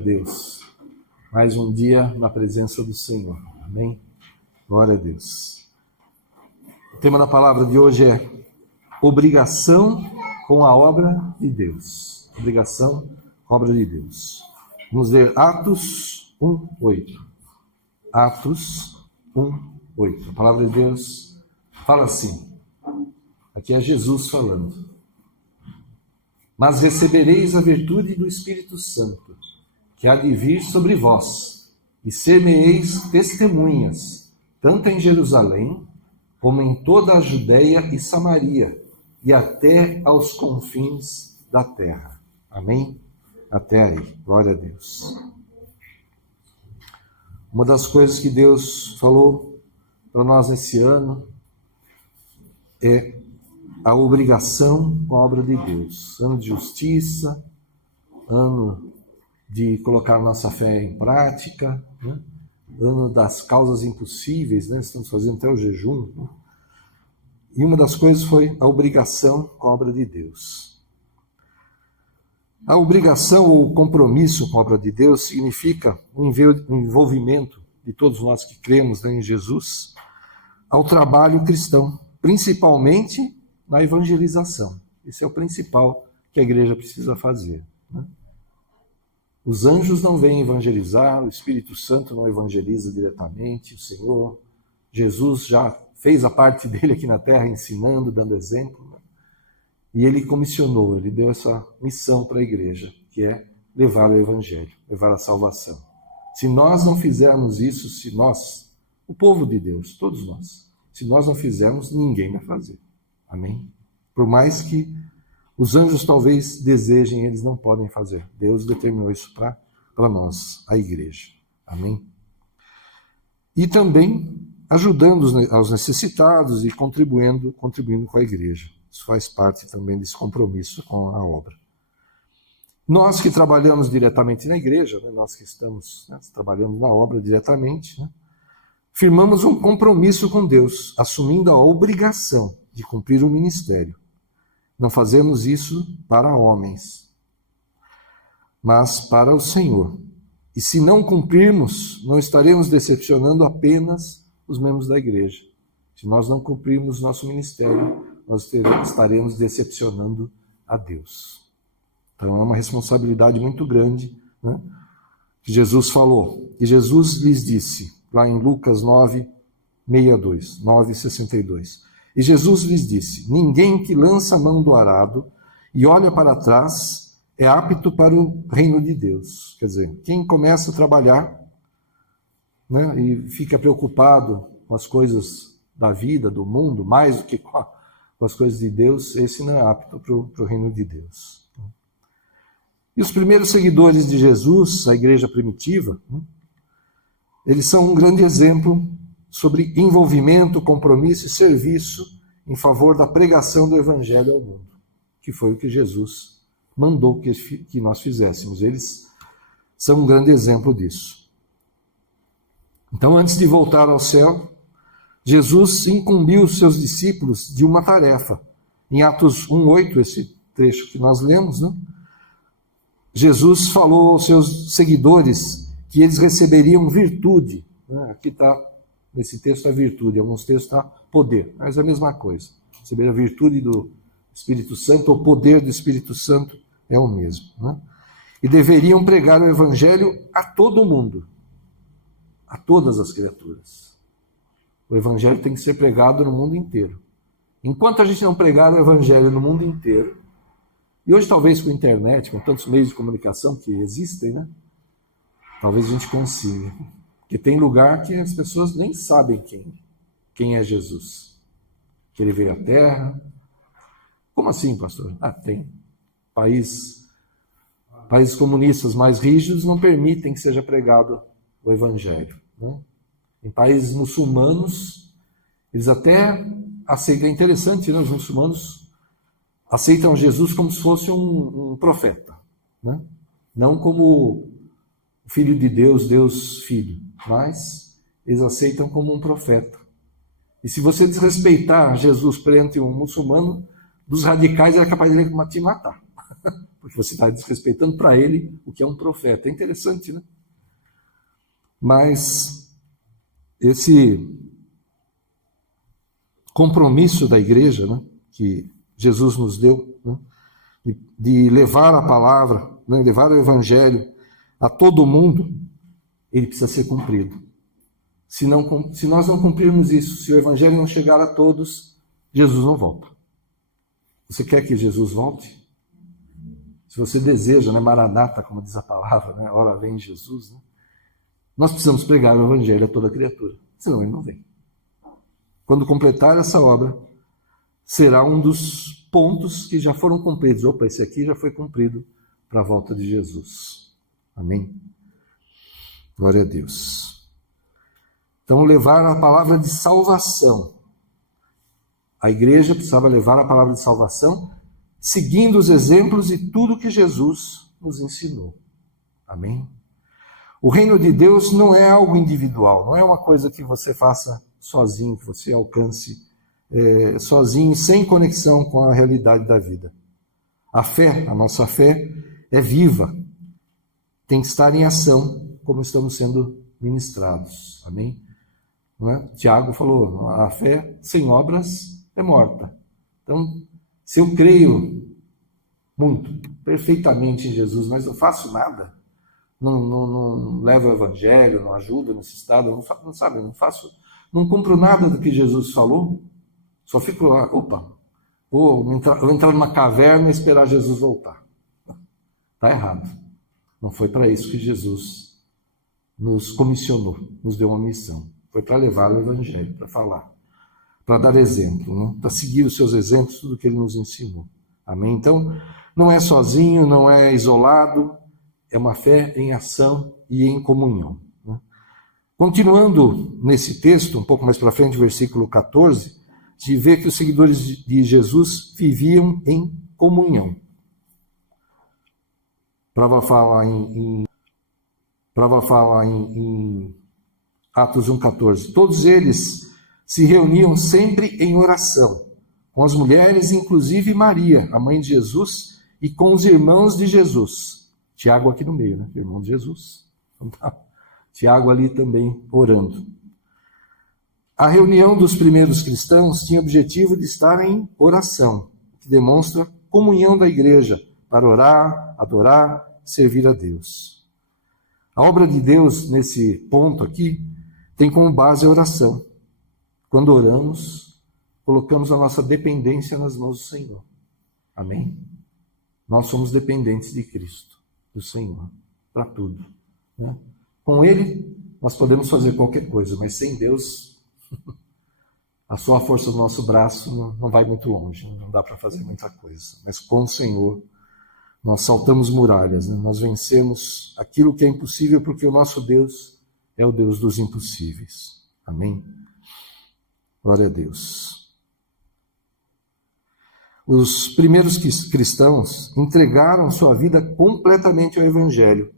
Deus. Mais um dia na presença do Senhor. Amém? Glória a Deus. O tema da palavra de hoje é obrigação com a obra de Deus. Obrigação com a obra de Deus. Vamos ler Atos 1:8. Atos 1:8. A palavra de Deus fala assim. Aqui é Jesus falando. Mas recebereis a virtude do Espírito Santo, que há de vir sobre vós, e ser-me-eis testemunhas, tanto em Jerusalém, como em toda a Judeia e Samaria, e até aos confins da terra. Amém? Até aí. Glória a Deus. Uma das coisas que Deus falou para nós nesse ano é a obrigação com a obra de Deus. Ano de justiça, ano de colocar nossa fé em prática, né? Ano das causas impossíveis, né? Estamos fazendo até o jejum. Né? E uma das coisas foi a obrigação com a obra de Deus. A obrigação ou compromisso com a obra de Deus significa o envolvimento de todos nós que cremos, né, em Jesus ao trabalho cristão, principalmente na evangelização. Esse é o principal que a igreja precisa fazer. Né? Os anjos não vêm evangelizar, o Espírito Santo não evangeliza diretamente, o Senhor, Jesus já fez a parte dele aqui na terra, ensinando, dando exemplo. Né? E ele comissionou, ele deu essa missão para a igreja, que é levar o evangelho, levar a salvação. Se nós não fizermos isso, se nós, o povo de Deus, todos nós, se nós não fizermos, ninguém vai fazer. Amém? Por mais que os anjos talvez desejem, eles não podem fazer. Deus determinou isso para nós, a igreja. Amém? E também ajudando aos necessitados e contribuindo com a igreja. Isso faz parte também desse compromisso com a obra. Nós que trabalhamos diretamente na igreja, né, nós que estamos, né, trabalhando na obra diretamente, né, firmamos um compromisso com Deus, assumindo a obrigação de cumprir o ministério. Não fazemos isso para homens, mas para o Senhor. E se não cumprirmos, não estaremos decepcionando apenas os membros da igreja. Se nós não cumprirmos nosso ministério, nós estaremos decepcionando a Deus. Então é uma responsabilidade muito grande, né, que Jesus falou. E Jesus lhes disse, lá em Lucas 9:62. E Jesus lhes disse, ninguém que lança a mão do arado e olha para trás é apto para o reino de Deus. Quer dizer, quem começa a trabalhar, né, e fica preocupado com as coisas da vida, do mundo, mais do que com as coisas de Deus, esse não é apto para o reino de Deus. E os primeiros seguidores de Jesus, a igreja primitiva, eles são um grande exemplo sobre envolvimento, compromisso e serviço em favor da pregação do evangelho ao mundo, que foi o que Jesus mandou que nós fizéssemos. Eles são um grande exemplo disso. Então, antes de voltar ao céu, Jesus incumbiu os seus discípulos de uma tarefa. Em Atos 1:8, esse trecho que nós lemos, né? Jesus falou aos seus seguidores que eles receberiam virtude. Né? Aqui está, nesse texto, a virtude, em alguns textos está poder, mas é a mesma coisa. Receber a virtude do Espírito Santo, o poder do Espírito Santo é o mesmo. Né? E deveriam pregar o evangelho a todo mundo, a todas as criaturas. O evangelho tem que ser pregado no mundo inteiro. Enquanto a gente não pregar o evangelho no mundo inteiro, e hoje talvez com a internet, com tantos meios de comunicação que existem, né? Talvez a gente consiga. Porque tem lugar que as pessoas nem sabem quem é Jesus. Que ele veio à Terra. Como assim, pastor? Tem. Países comunistas mais rígidos não permitem que seja pregado o evangelho. Né? Em países muçulmanos, eles até aceitam. É interessante, né? Os muçulmanos aceitam Jesus como se fosse um profeta, né? Não como filho de Deus, Deus filho, mas eles aceitam como um profeta. E se você desrespeitar Jesus perante um muçulmano, dos radicais é capaz de ele te matar, porque você está desrespeitando para ele o que é um profeta. É interessante, né? Mas esse compromisso da igreja, né, que Jesus nos deu, né, de levar a palavra, né, levar o evangelho a todo mundo, ele precisa ser cumprido. Se nós não cumprirmos isso, se o evangelho não chegar a todos, Jesus não volta. Você quer que Jesus volte? Se você deseja, né, Maranata, como diz a palavra, né, ora vem Jesus, né, nós precisamos pregar o evangelho a toda criatura, senão ele não vem. Quando completar essa obra, será um dos pontos que já foram cumpridos. Opa, esse aqui já foi cumprido para a volta de Jesus. Amém? Glória a Deus. Então, levar a palavra de salvação. A igreja precisava levar a palavra de salvação, seguindo os exemplos e tudo que Jesus nos ensinou. Amém? O reino de Deus não é algo individual, não é uma coisa que você faça sozinho, que você alcance sozinho, sem conexão com a realidade da vida. A fé, a nossa fé, é viva, tem que estar em ação, como estamos sendo ministrados. Amém? Não é? Tiago falou, a fé sem obras é morta. Então, se eu creio muito, perfeitamente em Jesus, mas não faço nada, não levo o evangelho, não ajudo nesse estado, não cumpro nada do que Jesus falou, só fico lá, vou entrar numa caverna e esperar Jesus voltar. Está errado. Não foi para isso que Jesus nos comissionou, nos deu uma missão. Foi para levar o evangelho, para falar, para dar exemplo, né? Para seguir os seus exemplos, tudo que ele nos ensinou. Amém? Então, não é sozinho, não é isolado, é uma fé em ação e em comunhão. Né? Continuando nesse texto, um pouco mais para frente, versículo 14, de ver que os seguidores de Jesus viviam em comunhão. Prova fala em Atos 1,14. Todos eles se reuniam sempre em oração, com as mulheres, inclusive Maria, a mãe de Jesus, e com os irmãos de Jesus. Tiago aqui no meio, né? Irmão de Jesus. Então, tá. Tiago ali também orando. A reunião dos primeiros cristãos tinha o objetivo de estar em oração, que demonstra comunhão da igreja para orar, adorar, servir a Deus. A obra de Deus, nesse ponto aqui, tem como base a oração. Quando oramos, colocamos a nossa dependência nas mãos do Senhor. Amém? Nós somos dependentes de Cristo, do Senhor, para tudo. Né? Com Ele, nós podemos fazer qualquer coisa, mas sem Deus, a só força do nosso braço não vai muito longe, não dá para fazer muita coisa. Mas com o Senhor, nós saltamos muralhas, né? Nós vencemos aquilo que é impossível, porque o nosso Deus é o Deus dos impossíveis. Amém? Glória a Deus. Os primeiros cristãos entregaram sua vida completamente ao Evangelho,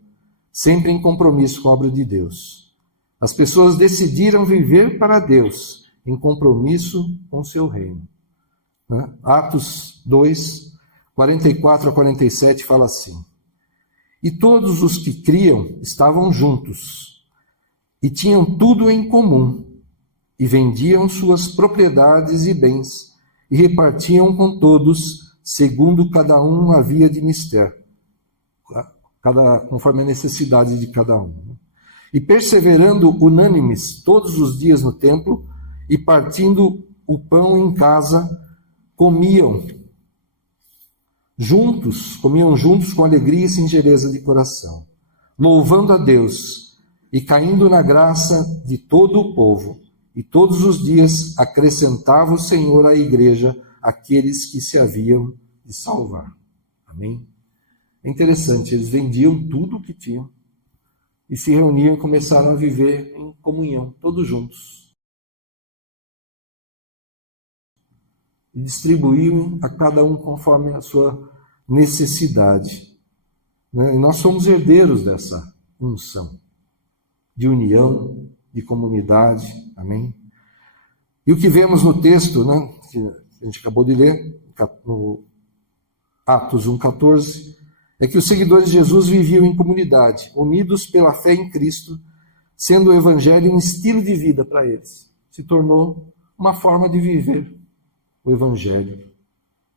sempre em compromisso com a obra de Deus. As pessoas decidiram viver para Deus, em compromisso com o seu reino. Atos 2, 44 a 47 fala assim: E todos os que criam estavam juntos, e tinham tudo em comum, e vendiam suas propriedades e bens, e repartiam com todos, segundo cada um havia de mister, conforme a necessidade de cada um. E perseverando unânimes todos os dias no templo, e partindo o pão em casa, comiam juntos com alegria e singeleza de coração, louvando a Deus e caindo na graça de todo o povo. E todos os dias acrescentava o Senhor à igreja aqueles que se haviam de salvar. Amém? É interessante, eles vendiam tudo o que tinham e se reuniam e começaram a viver em comunhão, todos juntos. E distribuíam a cada um conforme a sua necessidade. E nós somos herdeiros dessa unção, de união, de comunidade. Amém? E o que vemos no texto, né, que a gente acabou de ler, no Atos 1,14, é que os seguidores de Jesus viviam em comunidade, unidos pela fé em Cristo, sendo o Evangelho um estilo de vida para eles. Se tornou uma forma de viver o Evangelho,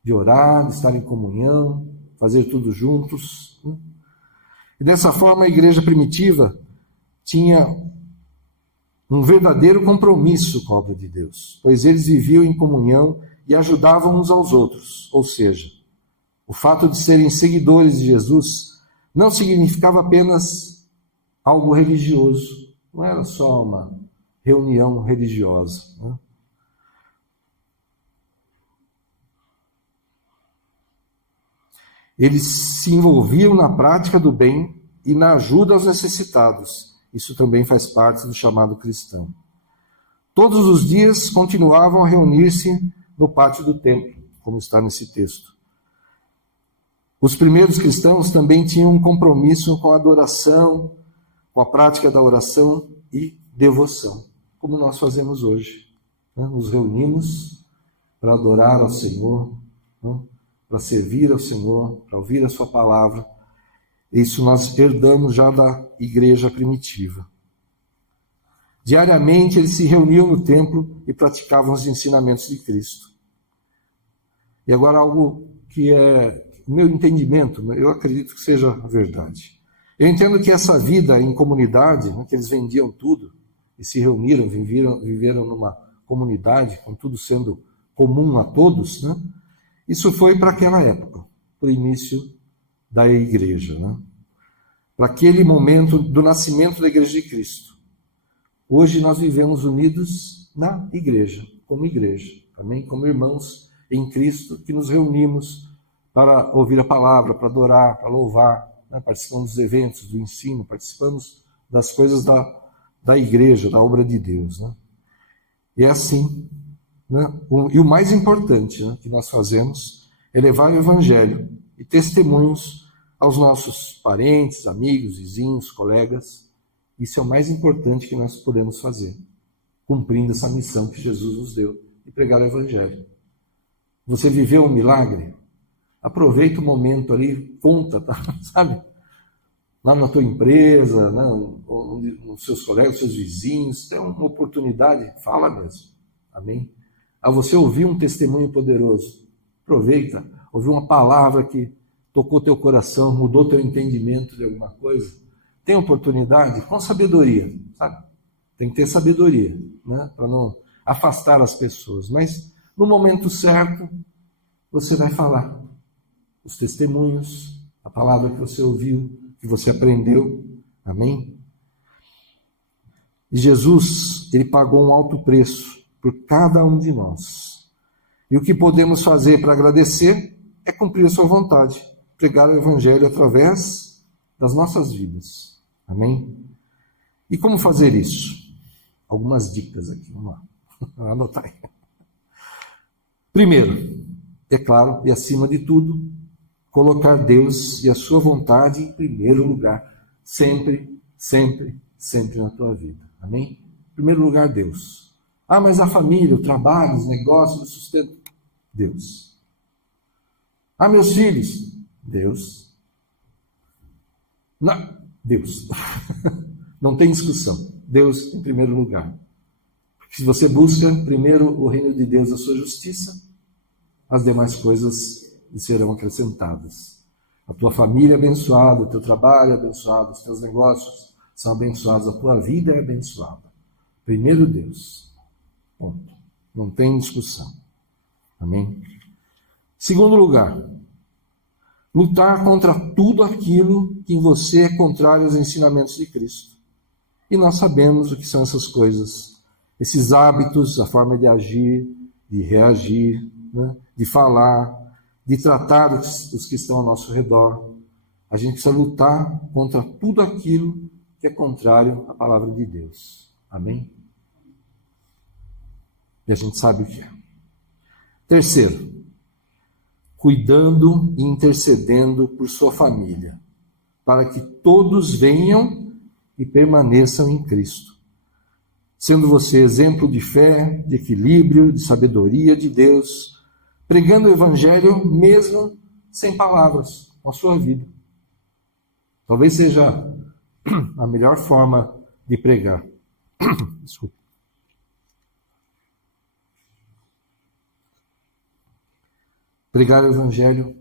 de orar, de estar em comunhão, fazer tudo juntos. E dessa forma a igreja primitiva tinha um verdadeiro compromisso com a obra de Deus, pois eles viviam em comunhão e ajudavam uns aos outros. Ou seja, o fato de serem seguidores de Jesus não significava apenas algo religioso, não era só uma reunião religiosa, né? Eles se envolviam na prática do bem e na ajuda aos necessitados. Isso também faz parte do chamado cristão. Todos os dias continuavam a reunir-se no pátio do templo, como está nesse texto. Os primeiros cristãos também tinham um compromisso com a adoração, com a prática da oração e devoção, como nós fazemos hoje, né? Nos reunimos para adorar ao Senhor, né? Para servir ao Senhor, para ouvir a sua palavra. Isso nós herdamos já da igreja primitiva. Diariamente eles se reuniam no templo e praticavam os ensinamentos de Cristo. E agora algo que é meu entendimento, eu acredito que seja verdade. Eu entendo que essa vida em comunidade, né, que eles vendiam tudo e se reuniram, viveram numa comunidade, com tudo sendo comum a todos, né? Isso foi para aquela época, para o início da igreja, né? Para aquele momento do nascimento da igreja de Cristo. Hoje nós vivemos unidos na igreja, também como irmãos em Cristo, que nos reunimos para ouvir a palavra, para adorar, para louvar, né? Participamos dos eventos, do ensino, participamos das coisas da igreja, da obra de Deus, né? E é assim, né? E o mais importante, né, que nós fazemos é levar o Evangelho e testemunhos aos nossos parentes, amigos, vizinhos, colegas. Isso é o mais importante que nós podemos fazer, cumprindo essa missão que Jesus nos deu, de pregar o Evangelho. Você viveu um milagre? Aproveita o momento ali, conta, tá? Sabe? Lá na tua empresa, né? Nos seus colegas, nos seus vizinhos, tem uma oportunidade, fala mesmo. Amém? A você ouvir um testemunho poderoso, aproveita, ouvir uma palavra que tocou teu coração, mudou teu entendimento de alguma coisa. Tem oportunidade? Com sabedoria, sabe? Tem que ter sabedoria, né? Para não afastar as pessoas. Mas no momento certo, você vai falar os testemunhos, a palavra que você ouviu, que você aprendeu. Amém? E Jesus, ele pagou um alto preço por cada um de nós. E o que podemos fazer para agradecer é cumprir a sua vontade, pregar o Evangelho através das nossas vidas. Amém? E como fazer isso? Algumas dicas aqui, vamos lá. Anotar aí. Primeiro, é claro, e acima de tudo, colocar Deus e a sua vontade em primeiro lugar. Sempre, sempre, sempre na tua vida. Amém? Em primeiro lugar, Deus. Ah, mas a família, o trabalho, os negócios, o sustento. Deus. Ah, meus filhos. Deus. Não, Deus. Não tem discussão. Deus em primeiro lugar. Se você busca primeiro o reino de Deus, a sua justiça, as demais coisas lhe serão acrescentadas. A tua família é abençoada, o teu trabalho é abençoado, os teus negócios são abençoados, a tua vida é abençoada. Primeiro Deus. Ponto. Não tem discussão. Amém? Segundo lugar, lutar contra tudo aquilo que em você é contrário aos ensinamentos de Cristo. E nós sabemos o que são essas coisas. Esses hábitos, a forma de agir, de reagir, né? De falar, de tratar os que estão ao nosso redor. A gente precisa lutar contra tudo aquilo que é contrário à palavra de Deus. Amém? E a gente sabe o que é. Terceiro, cuidando e intercedendo por sua família, para que todos venham e permaneçam em Cristo. Sendo você exemplo de fé, de equilíbrio, de sabedoria de Deus, pregando o Evangelho mesmo sem palavras, com a sua vida. Talvez seja a melhor forma de pregar. Desculpa. Pregar o Evangelho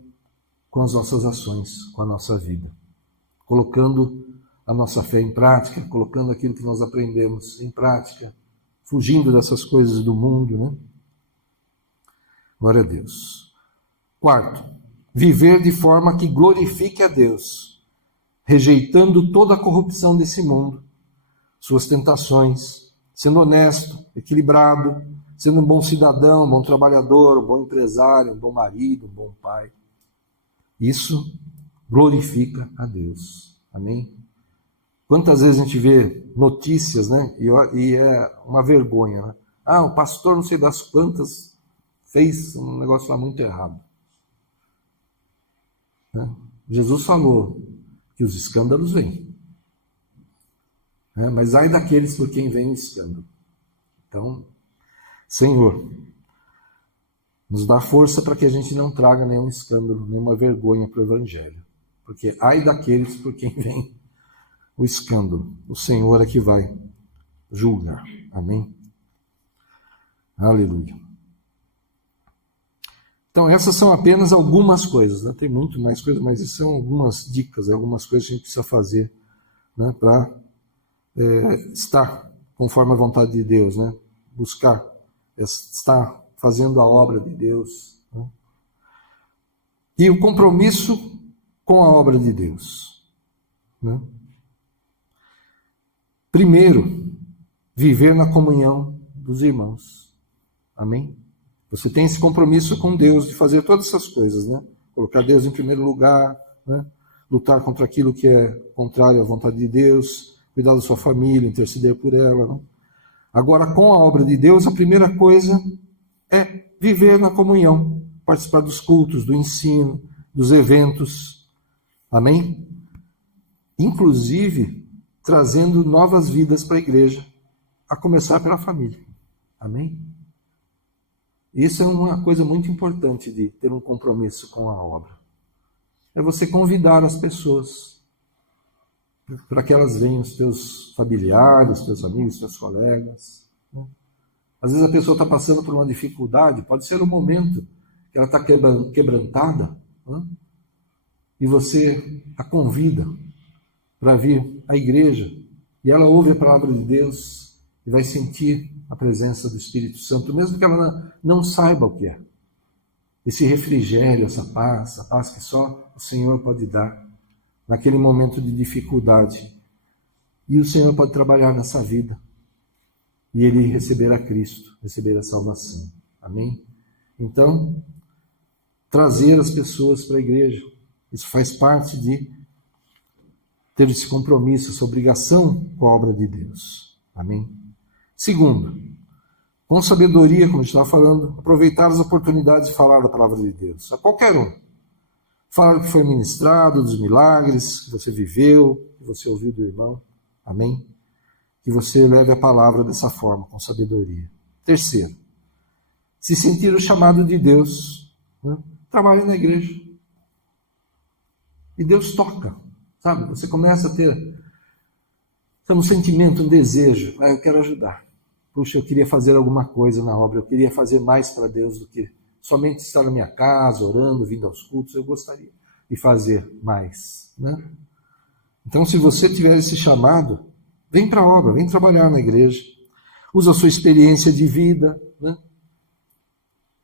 com as nossas ações, com a nossa vida, colocando a nossa fé em prática, colocando aquilo que nós aprendemos em prática, fugindo dessas coisas do mundo, né? Glória a Deus. Quarto, viver de forma que glorifique a Deus, rejeitando toda a corrupção desse mundo, suas tentações, sendo honesto, equilibrado, sendo um bom cidadão, um bom trabalhador, um bom empresário, um bom marido, um bom pai. Isso glorifica a Deus. Amém? Quantas vezes a gente vê notícias, né? E é uma vergonha, né? O pastor não sei das quantas fez um negócio lá muito errado. Né? Jesus falou que os escândalos vêm. Né? Mas ai daqueles por quem vem o escândalo. Então, Senhor, nos dá força para que a gente não traga nenhum escândalo, nenhuma vergonha para o Evangelho. Porque ai daqueles por quem vem o escândalo. O Senhor é que vai julgar. Amém? Aleluia. Então, essas são apenas algumas coisas, né? Tem muito mais coisas, mas essas são algumas dicas, algumas coisas que a gente precisa fazer, né? Para estar conforme a vontade de Deus, né? Buscar estar fazendo a obra de Deus. Né? E o compromisso com a obra de Deus. Né? Primeiro, viver na comunhão dos irmãos. Amém? Você tem esse compromisso com Deus de fazer todas essas coisas, né? Colocar Deus em primeiro lugar, né? Lutar contra aquilo que é contrário à vontade de Deus, cuidar da sua família, interceder por ela. Né? Agora, com a obra de Deus, a primeira coisa é viver na comunhão, participar dos cultos, do ensino, dos eventos. Amém? Inclusive, trazendo novas vidas para a igreja, a começar pela família. Amém? Isso é uma coisa muito importante de ter um compromisso com a obra. É você convidar as pessoas para que elas venham, os teus familiares, os teus amigos, os teus colegas. Né? Às vezes a pessoa está passando por uma dificuldade, pode ser um momento que ela está quebrantada, né? E você a convida para vir à igreja, e ela ouve a palavra de Deus e vai sentir a presença do Espírito Santo, mesmo que ela não saiba o que é. Esse refrigério, essa paz que só o Senhor pode dar naquele momento de dificuldade. E o Senhor pode trabalhar nessa vida. E ele receberá Cristo, receberá a salvação. Amém? Então, trazer as pessoas para a igreja. Isso faz parte de ter esse compromisso, essa obrigação com a obra de Deus. Amém? Segundo, com sabedoria, como a gente estava falando, aproveitar as oportunidades de falar da palavra de Deus. A qualquer um. Falar do que foi ministrado, dos milagres que você viveu, que você ouviu do irmão. Amém? Que você leve a palavra dessa forma, com sabedoria. Terceiro, se sentir o chamado de Deus. Né? Trabalhe na igreja. E Deus toca. Sabe? Você começa a ter um sentimento, um desejo. Eu quero ajudar. Puxa, eu queria fazer alguma coisa na obra. Eu queria fazer mais para Deus do que somente estar na minha casa, orando, vindo aos cultos. Eu gostaria de fazer mais. Né? Então, se você tiver esse chamado, vem para a obra, vem trabalhar na igreja. Usa a sua experiência de vida, né?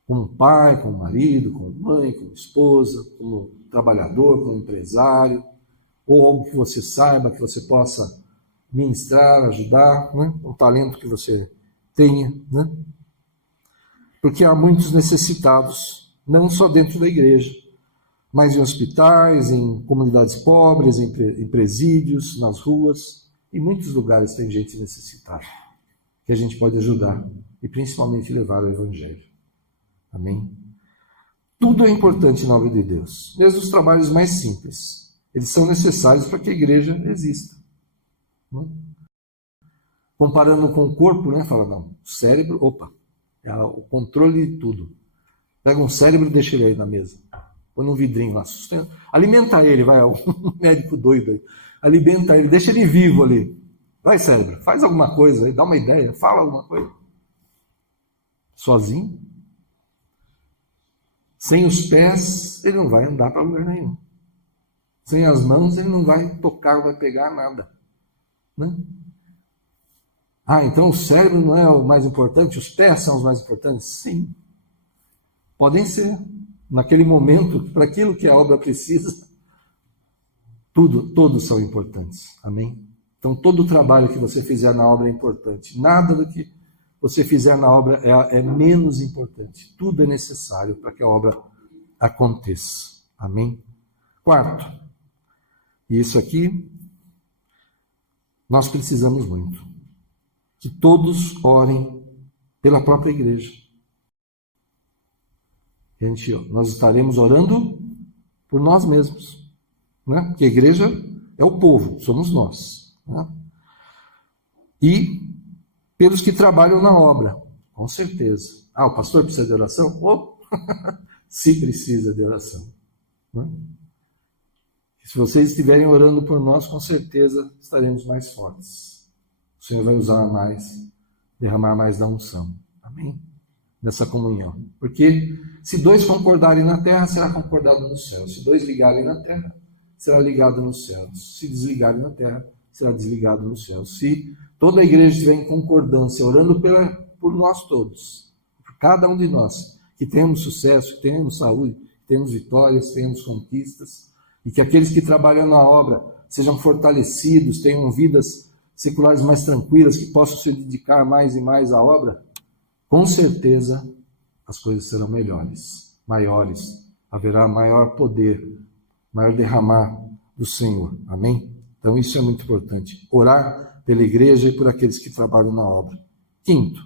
Como pai, como marido, como mãe, como esposa, como trabalhador, como empresário, ou algo que você saiba, que você possa ministrar, ajudar, né? Um talento que você tenha. Né? Porque há muitos necessitados, não só dentro da igreja, mas em hospitais, em comunidades pobres, em presídios, nas ruas. Em muitos lugares tem gente necessitada, que a gente pode ajudar e principalmente levar o Evangelho. Amém? Tudo é importante na obra de Deus, mesmo os trabalhos mais simples. Eles são necessários para que a igreja exista. Não? Comparando com o corpo, né? Fala, não, o cérebro, é o controle de tudo. Pega um cérebro e deixa ele aí na mesa. põe num vidrinho lá, sustenta. Alimenta ele, vai, um médico doido aí. Alimenta ele, deixa ele vivo ali. Vai, cérebro, faz alguma coisa aí, dá uma ideia, fala alguma coisa. Sozinho. Sem os pés, ele não vai andar para lugar nenhum. Sem as mãos, ele não vai tocar, não vai pegar nada. Né? Ah, então o cérebro não é o mais importante? Os pés são os mais importantes? Sim. Podem ser. Naquele momento, para aquilo que a obra precisa, todos são importantes. Amém? Então, todo o trabalho que você fizer na obra é importante. Nada do que você fizer na obra é menos importante. Tudo é necessário para que a obra aconteça. Amém? Quarto, e isso aqui nós precisamos muito. Que todos orem pela própria igreja. Nós estaremos orando por nós mesmos. Né? Porque a igreja é o povo, somos nós. Né? E pelos que trabalham na obra, com certeza. Ah, o pastor precisa de oração? Oh, se precisa de oração. Né? Se vocês estiverem orando por nós, com certeza estaremos mais fortes. O Senhor vai usar mais, derramar mais da unção. Amém? Nessa comunhão. Porque se dois concordarem na terra, será concordado no céu. Se dois ligarem na terra, será ligado nos céus. Se desligarem na terra, será desligado nos céus. Se toda a igreja estiver em concordância, orando por nós todos, por cada um de nós, que tenhamos sucesso, que tenhamos saúde, que tenhamos vitórias, que tenhamos conquistas, e que aqueles que trabalham na obra sejam fortalecidos, tenham vidas seculares mais tranquilas, que possam se dedicar mais e mais à obra, com certeza as coisas serão melhores, maiores, haverá maior poder, maior derramar do Senhor. Amém? Então isso é muito importante. Orar pela igreja e por aqueles que trabalham na obra. Quinto,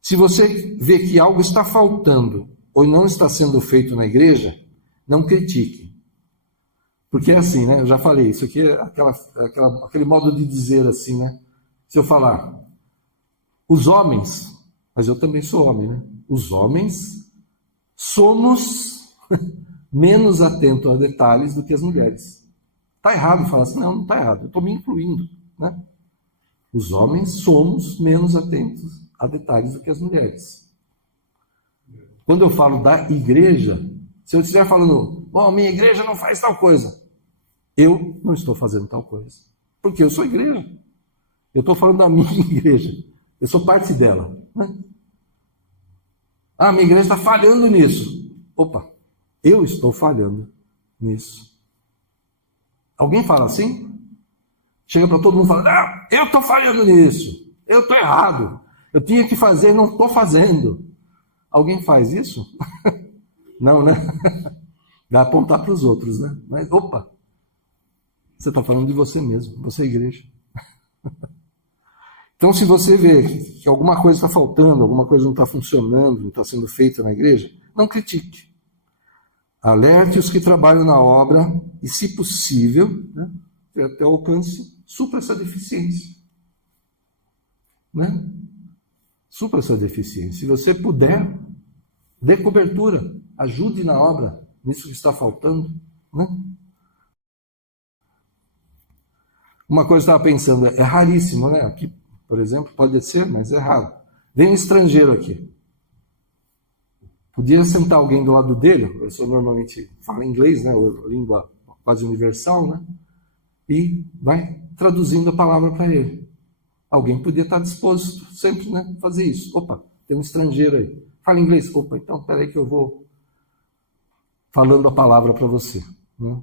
se você vê que algo está faltando ou não está sendo feito na igreja, não critique. Porque é assim, né? Eu já falei, isso aqui é aquele modo de dizer assim, né? Se eu falar, os homens, mas eu também sou homem, né? Os homens somos menos atentos a detalhes do que as mulheres. Está errado falar assim, não está errado, eu estou me incluindo, né? Os homens somos menos atentos a detalhes do que as mulheres. Quando eu falo da igreja, se eu estiver falando, bom, minha igreja não faz tal coisa, eu não estou fazendo tal coisa, porque eu sou igreja. Eu estou falando da minha igreja, eu sou parte dela, né? Ah, minha igreja está falhando nisso. Opa, eu estou falhando nisso. Alguém fala assim? Chega para todo mundo e fala, ah, eu estou falhando nisso, eu estou errado, eu tinha que fazer e não estou fazendo. Alguém faz isso? Não, né? Dá apontar para os outros, né? Mas, opa, você está falando de você mesmo, você é igreja. Então, se você vê que alguma coisa está faltando, alguma coisa não está funcionando, não está sendo feita na igreja, não critique. Alerte os que trabalham na obra e, se possível, né, até o alcance, supra essa deficiência. Né? Supra essa deficiência. Se você puder, dê cobertura, ajude na obra, nisso que está faltando. Né? Uma coisa que eu estava pensando, é raríssimo, né? Aqui, por exemplo, pode ser, mas é raro. Vem um estrangeiro aqui. Podia sentar alguém do lado dele, a pessoa normalmente fala inglês, né? Língua quase universal, né? E vai traduzindo a palavra para ele. Alguém podia estar disposto sempre, né, a fazer isso. Opa, tem um estrangeiro aí. Fala inglês. Opa, então peraí que eu vou falando a palavra para você. Né?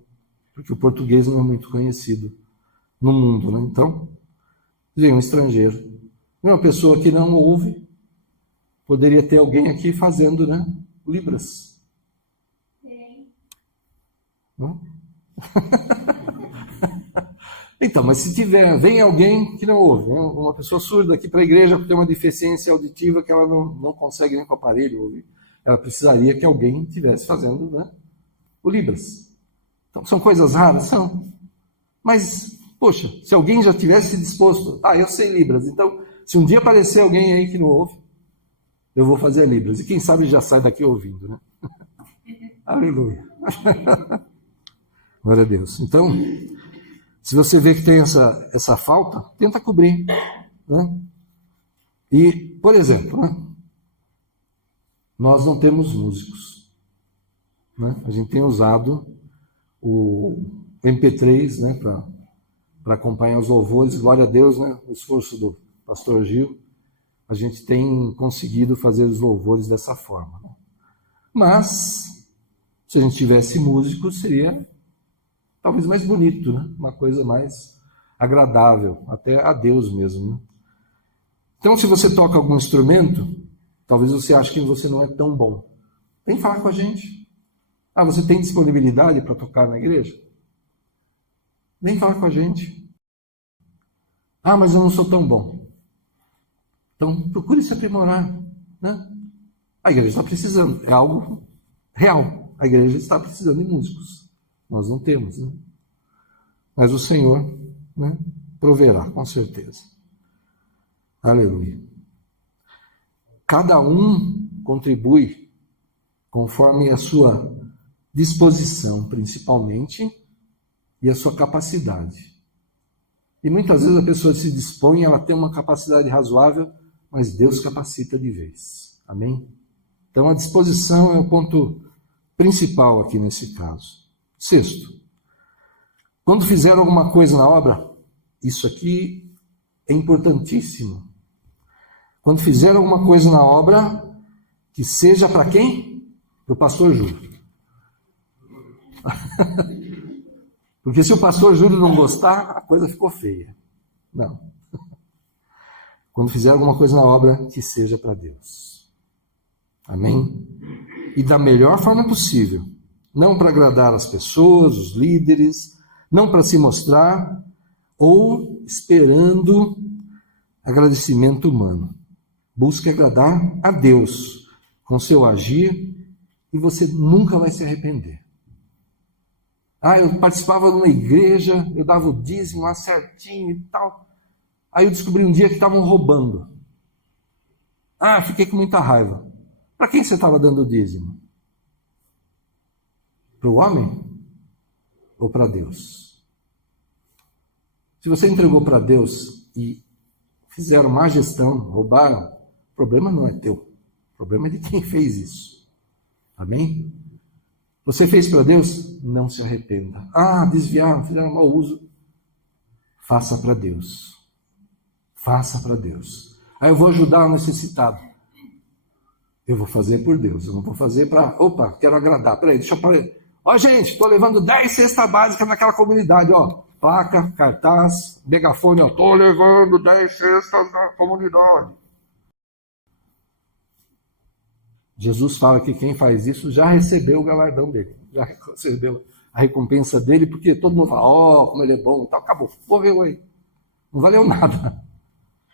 Porque o português não é muito conhecido no mundo, né? Então, vem um estrangeiro. Uma pessoa que não ouve, poderia ter alguém aqui fazendo, né, libras. Não? Então, mas se tiver, vem alguém que não ouve, né? Uma pessoa surda aqui para a igreja que tem uma deficiência auditiva que ela não consegue nem com o aparelho ouvir, ela precisaria que alguém estivesse fazendo, né, o libras. Então, são coisas raras? São. Mas, poxa, se alguém já tivesse disposto, eu sei libras, então, se um dia aparecer alguém aí que não ouve, eu vou fazer a libras. E quem sabe já sai daqui ouvindo, né? Aleluia. Glória a Deus. Então, se você vê que tem essa falta, tenta cobrir. Né? E, por exemplo, né? Nós não temos músicos. Né? A gente tem usado o MP3, né, para acompanhar os louvores. Glória a Deus, né? O esforço do pastor Gil. A gente tem conseguido fazer os louvores dessa forma. Né? Mas, se a gente tivesse músicos, seria talvez mais bonito, né? Uma coisa mais agradável, até a Deus mesmo. Né? Então, se você toca algum instrumento, talvez você ache que você não é tão bom. Vem falar com a gente. Ah, você tem disponibilidade para tocar na igreja? Vem falar com a gente. Ah, mas eu não sou tão bom. Então, procure se aprimorar. Né? A igreja está precisando. É algo real. A igreja está precisando de músicos. Nós não temos. Né? Mas o Senhor, né, proverá, com certeza. Aleluia. Cada um contribui conforme a sua disposição, principalmente, e a sua capacidade. E muitas vezes a pessoa se dispõe, ela tem uma capacidade razoável, mas Deus capacita de vez. Amém? Então a disposição é o ponto principal aqui nesse caso. Sexto, quando fizer alguma coisa na obra, isso aqui é importantíssimo. Quando fizer alguma coisa na obra, que seja para quem? Para o pastor Júlio. Porque se o pastor Júlio não gostar, a coisa ficou feia. Não. Quando fizer alguma coisa na obra, que seja para Deus. Amém? E da melhor forma possível. Não para agradar as pessoas, os líderes, não para se mostrar, ou esperando agradecimento humano. Busque agradar a Deus com seu agir e você nunca vai se arrepender. Ah, eu participava de uma igreja, eu dava o dízimo lá certinho e tal. Aí eu descobri um dia que estavam roubando. Ah, fiquei com muita raiva. Para quem você estava dando o dízimo? Para o homem ou para Deus? Se você entregou para Deus e fizeram má gestão, roubaram, o problema não é teu. O problema é de quem fez isso. Amém? Você fez para Deus? Não se arrependa. Ah, desviaram, fizeram mau uso. Faça para Deus. Faça para Deus. Aí eu vou ajudar o necessitado. Eu vou fazer por Deus. Eu não vou fazer para... Opa, quero agradar. Peraí, deixa eu parar. Ó, gente, estou levando 10 cestas básicas naquela comunidade, ó. Placa, cartaz, megafone, ó. Estou levando 10 cestas na comunidade. Jesus fala que quem faz isso já recebeu o galardão dele. Já recebeu a recompensa dele, porque todo mundo fala, ó, como ele é bom e tal. Acabou, morreu aí. Não valeu nada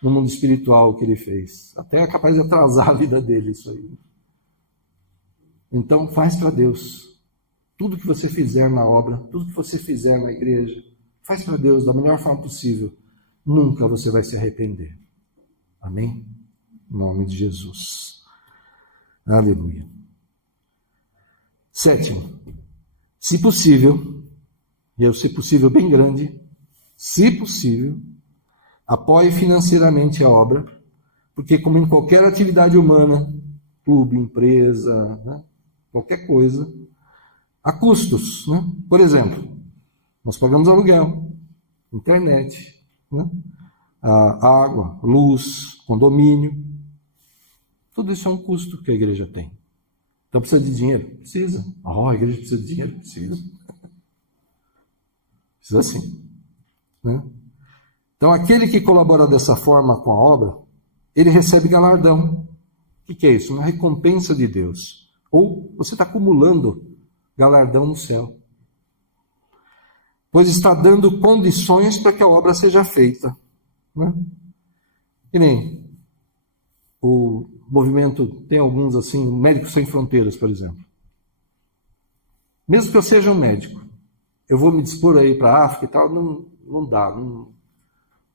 no mundo espiritual o que ele fez. Até é capaz de atrasar a vida dele isso aí. Então faz para Deus. Tudo que você fizer na obra, tudo que você fizer na igreja, faz para Deus da melhor forma possível. Nunca você vai se arrepender. Amém? Em nome de Jesus. Aleluia. Sétimo, se possível, e eu se possível bem grande, se possível, apoie financeiramente a obra, porque como em qualquer atividade humana, clube, empresa, né, qualquer coisa, há custos. Né? Por exemplo, nós pagamos aluguel, internet, né, a água, luz, condomínio. Tudo isso é um custo que a igreja tem. Então precisa de dinheiro? Precisa. A igreja precisa de dinheiro? Precisa. Precisa sim. Né? Então aquele que colabora dessa forma com a obra, ele recebe galardão. O que é isso? Uma recompensa de Deus. Ou você está acumulando galardão no céu. Pois está dando condições para que a obra seja feita. Né? Que nem o movimento, tem alguns assim, Médicos Sem Fronteiras, por exemplo. Mesmo que eu seja um médico, eu vou me dispor aí para a África e tal, não dá,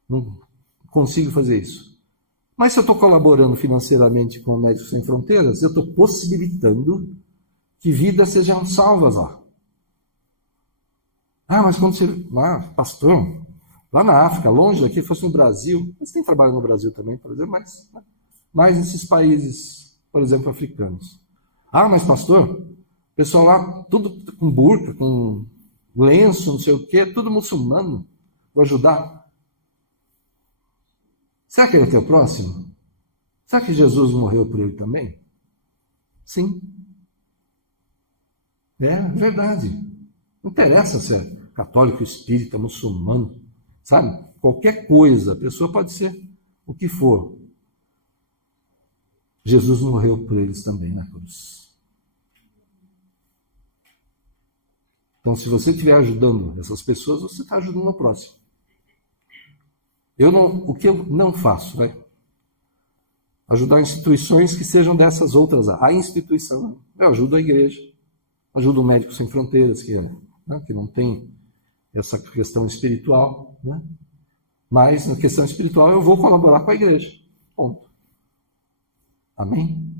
não consigo fazer isso. Mas se eu estou colaborando financeiramente com o Médicos Sem Fronteiras, eu estou possibilitando que vidas sejam salvas lá. Mas quando você... pastor, lá na África, longe daqui, fosse no Brasil, você tem trabalho no Brasil também, por exemplo, mas mais nesses países, por exemplo, africanos. Mas pastor, o pessoal lá, tudo com burca, com lenço, não sei o quê, tudo muçulmano, vou ajudar. Será que ele é teu próximo? Será que Jesus morreu por ele também? Sim. É verdade. Não interessa se é católico, espírita, muçulmano, sabe? Qualquer coisa, a pessoa pode ser o que for. Jesus morreu por eles também na cruz. Então, se você estiver ajudando essas pessoas, você está ajudando o próximo. O que eu não faço, vai? Ajudar instituições que sejam dessas outras. A instituição, eu ajudo a igreja, ajudo o Médicos Sem Fronteiras, que não tem essa questão espiritual, né? Mas na questão espiritual eu vou colaborar com a igreja. Ponto. Amém?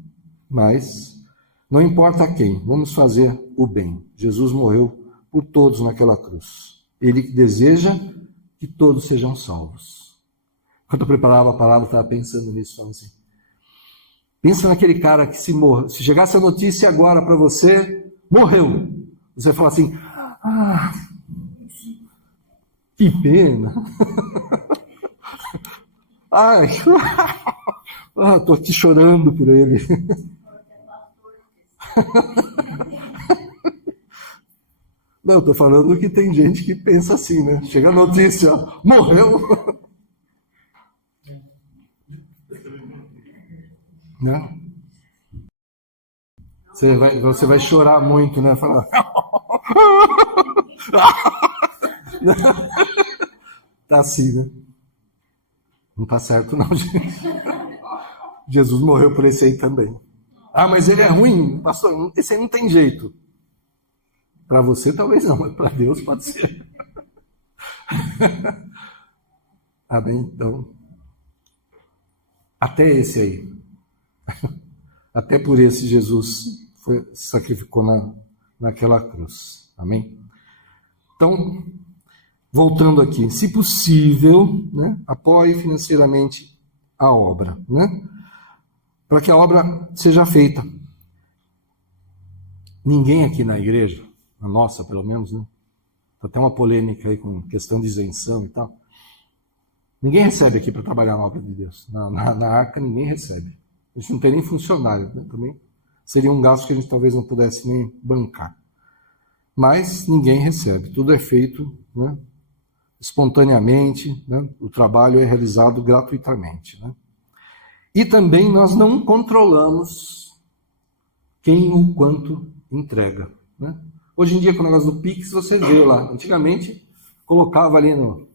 Mas não importa quem, vamos fazer o bem. Jesus morreu por todos naquela cruz. Ele deseja que todos sejam salvos. Quando eu preparava a palavra, eu estava pensando nisso, falando assim, pensa naquele cara que se chegasse a notícia agora para você, morreu. Você fala assim, que pena. Estou aqui chorando por ele. Não, estou falando que tem gente que pensa assim, né? Chega a notícia, morreu. Né? Você vai chorar muito, né? Falar. Tá assim, né? Não tá certo, não, gente. Jesus morreu por esse aí também. Mas ele é ruim, pastor. Esse aí não tem jeito. Para você talvez não, mas para Deus pode ser. Amém? Então, até esse aí. Até por esse Jesus se sacrificou naquela cruz. Amém? Então, voltando aqui, se possível, né, apoie financeiramente a obra, né, para que a obra seja feita. Ninguém aqui na igreja, a nossa pelo menos, né, tá até uma polêmica aí com questão de isenção e tal. Ninguém recebe aqui para trabalhar na obra de Deus. Na arca ninguém recebe. A gente não tem nem funcionário, né, também. Seria um gasto que a gente talvez não pudesse nem bancar. Mas ninguém recebe. Tudo é feito, né, espontaneamente, né? O trabalho é realizado gratuitamente, né? E também nós não controlamos quem ou quanto entrega, né? Hoje em dia, com o negócio do Pix, você vê lá. Antigamente, colocava ali no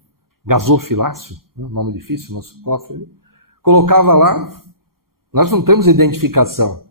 gasofilácio, né? Nome difícil, nosso cofre, colocava lá. Nós não temos identificação.